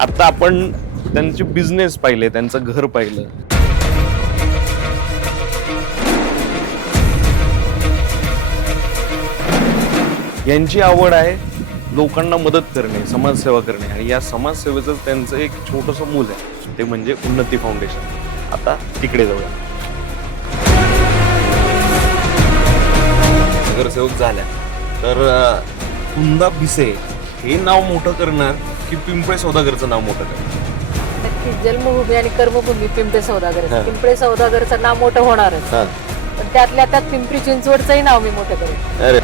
आता आपण त्यांचे बिझनेस पाहिले, त्यांचं घर पाहिलं. यांची आवड आहे लोकांना मदत करणे, समाजसेवा करणे, आणि या समाजसेवेचं त्यांचं एक छोटंसं मूल आहे, ते म्हणजे उन्नती फाउंडेशन. आता तिकडे जाऊया. नगरसेवक झाल्या तर कुंदा भिसे हे नाव मोठं करणार की पिंपळे सौदागरचं नाव मोठं करणार? नक्कीच जन्मभूमी आणि कर्मभूमी पिंपळे सौदागर. पिंपळे सौदागरचं नाव मोठं होणारच, पण त्यातल्या त्यात पिंपरी चिंचवडचंही नाव मी मोठं करेन. अरे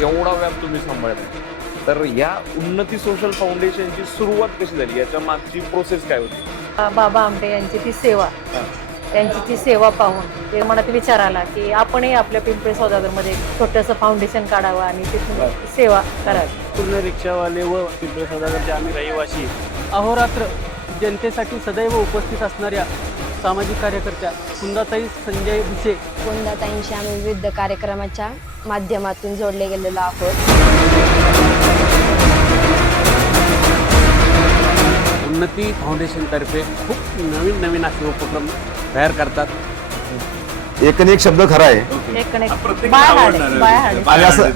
एवढा व्याप तुम्ही सांभाळता. तर या उन्नती सोशल फाउंडेशनची सुरुवात कशी झाली, याच्या मागची प्रोसेस काय होती? बाबा आमटे यांची ती सेवा, त्यांची ती सेवा पाहून ते मनात विचार आला की आपणही आपल्या पिंपळे सौदागरमध्ये छोटंसं फाउंडेशन काढावं आणि तिथून सेवा करावी. पूर्ण रिक्षावाले व पिंपळे सौदागरचे आम्ही रहिवासी अहोरात्र जनतेसाठी सदैव उपस्थित असणाऱ्या सामाजिक कार्यकर्त्या कुंदाताई संजय भिसे कुंदाताईंशी आम्ही विविध कार्यक्रमाच्या माध्यमातून जोडले गेलेलो आहोत. उन्नती फाउंडेशनतर्फे खूप नवीन असे उपक्रम तयार करतात. एक शब्द खरा आहे. एक बाय हाडे आणि असं